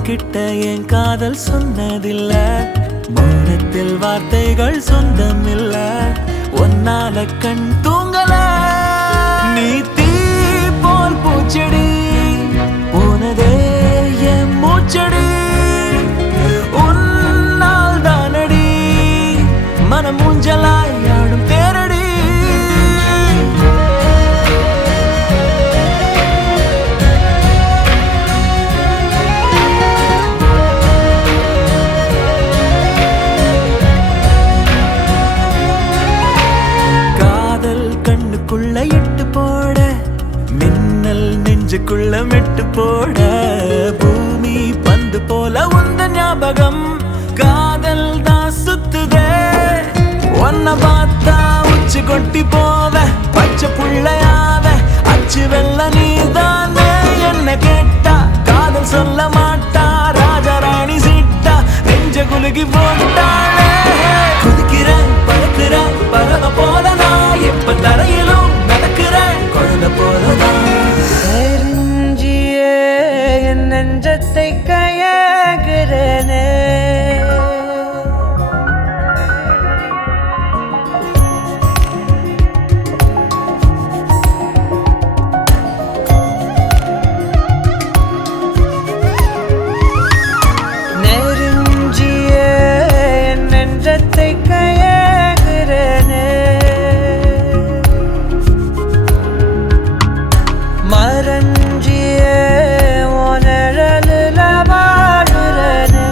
உன்கிட்ட என் காதல் சொன்னதில்ல, மௌனத்தில் வார்த்தைகள் சொந்தம் இல்ல, ஒன்னால கண் தூங்கல. நீ தீ போல் பூச்செடி, போனதே என் மூச்சடி, உன்னால் தானடி மனம் ஊஞ்சலாய் ஆடும் தேரடி. கண்ணுக்குள்ள இட்டு போட, மின்னல் நெஞ்சுக்குள்ள மெட்டு போட, பூமி பந்து போல உந்த ஞாபகம் காதல் தான் சுத்துதே. ஒன்ன பார்த்தா உச்சி கொட்டி போவ, பச்சை புள்ளையாவ, அச்சு வெள்ள நீதானே. என்ன கேட்டா காதல் சொல்ல மாட்டா, ராஜாராணி சீட்டா நெஞ்ச குலுகி போட்டாளே. குதிக்கிறேன் பறக்கிறேன் பறவ போல, நான் எப்ப தரையிலும் நடக்கிறேன் குழந்தை போலதான். தெரிஞ்சியே என் நெஞ்சத்தை கையாகிறேனே, நெருஞ்சியே என் நெஞ்சத்தை கையாகிறேனே, மறஞ்சியே உனழலுல வாழுறனே.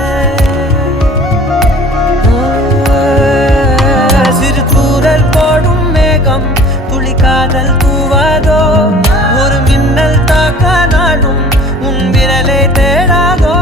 சிறு தூரல் போடும் மேகம் துளி காதல் தூவாதோ, ஒரு மின்னல் தாக்க நாடும் உன் விரலை தேடாதோ.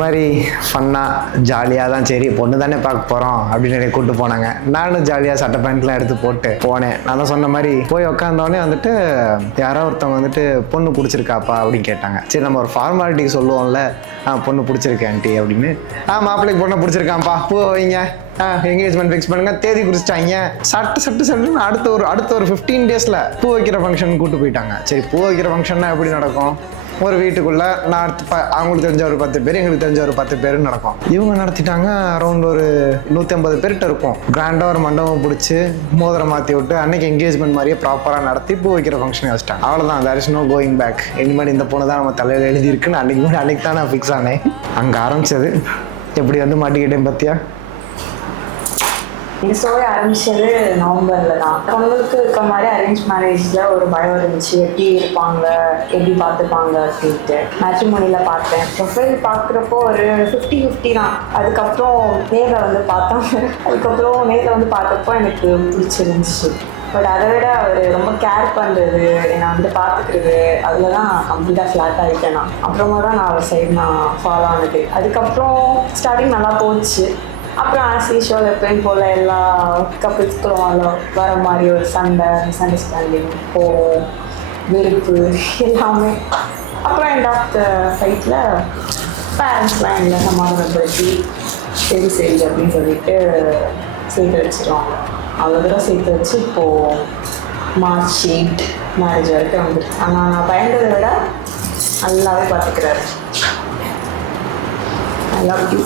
மாதிரி ஃபன்னாக ஜாலியாக தான், சரி பொண்ணு தானே பார்க்க போகிறோம் அப்படின்னு என்னை கூப்பிட்டு போனாங்க. நானும் ஜாலியாக சட்டை பேண்ட்லாம் எடுத்து போட்டு போனேன். நான் தான் சொன்ன மாதிரி போய் உட்காந்தோடனே வந்துட்டு யாரோ ஒருத்தவங்க வந்துட்டு பொண்ணு பிடிச்சிருக்காப்பா அப்படின்னு கேட்டாங்க. சரி நம்ம ஒரு ஃபார்மாலிட்டிக்கு சொல்லுவோம்ல, பொண்ணு பிடிச்சிருக்கேன் ஆண்டி அப்படின்னு. மாப்பிள்ளைக்கு பொண்ணை பிடிச்சிருக்கான்ப்பா, பூ வைங்க, என்கேஜ்மெண்ட் ஃபிக்ஸ் பண்ணுங்க, தேதி குறிச்சிட்டாங்க. சட்டுன்னு அடுத்த ஒரு 15 டேஸில் பூ வைக்கிற ஃபங்க்ஷன் கூப்பிட்டு போயிட்டாங்க. சரி பூ வைக்கிற ஃபங்க்ஷன்னா எப்படி நடக்கும்? ஒரு வீட்டுக்குள்ளே அவங்களுக்கு தெரிஞ்ச ஒரு 10 பேர், எங்களுக்கு தெரிஞ்ச ஒரு 10 பேர் நடக்கும். இவங்க நடத்திட்டாங்க. அரௌண்ட் ஒரு 150 பேர்கிட்ட இருக்கும். கிராண்டாக ஒரு மண்டபம் பிடிச்சி மோதிரம் மாற்றி விட்டு அன்னைக்கு என்கேஜ்மெண்ட் மாதிரியே ப்ராப்பராக நடத்தி பூ வைக்கிற ஃபங்க்ஷனை வச்சிட்டாங்க. அவ்வளோதான், there is no going back. இனிமேல் இந்த பொண்ணு தான் நம்ம தலையில் எழுதியிருக்குன்னு அன்னைக்கு தான் நான் ஃபிக்ஸ் ஆனேன். அங்கே ஆரம்பிச்சது எப்படி வந்து மாட்டிக்கிட்டேன் பார்த்தியா? இந்த ஸ்டோரி ஆரம்பிச்சது நவம்பரில் தான். பொண்ணுக்கு இருக்க மாதிரி அரேஞ்ச் மேரேஜில் ஒரு பயம் இருந்துச்சு, எப்படி இருப்பாங்க, எப்படி பார்த்துப்பாங்க அப்படின்ட்டு. மேட்ரிமோனியில் பார்த்தேன். ப்ரொஃபைல் பார்க்குறப்போ ஒரு 50-50 தான். அதுக்கப்புறம் நேரில் வந்து பார்த்தப்போ எனக்கு பிடிச்சிருந்துச்சு. பட் அதை விட அவர் ரொம்ப கேர் பண்ணுறது, என்னை வந்து பார்த்துக்கிறது, அதில் தான் கம்ப்ளீட்டாக ஃப்ளாட் ஆகிட்டேன் நான். அப்புறமா தான் நான் அவர் சைடு நான் ஃபாலோ ஆனது. அதுக்கப்புறம் ஸ்டார்டிங் நல்லா போச்சு. அப்புறம் ஆஸ் யூஷுவல் எப்பயும் போல் எல்லா கப்பிள்ஸ்களும் வர மாதிரி ஒரு சண்டை, மிஸ் அண்டர்ஸ்டாண்டிங், கோவம், வெறுப்பு எல்லாமே அப்புறம் எண்ட் ஆஃப் த ஃபைட்டில் பேரண்ட்ஸ்லாம் எல்லாம் சமாதானப்படுத்தி சரி அப்படின்னு சொல்லிட்டு சேர்த்து வச்சிருவாங்க. அவ்வளோ தூரம் சேர்த்து வச்சு இப்போது மார்ச் 8 மேரேஜ் வரைக்கும் வந்துட்டு. ஆனால் நான் பயந்ததை விட நல்லாவே பார்த்துக்கிறாரு. I love you.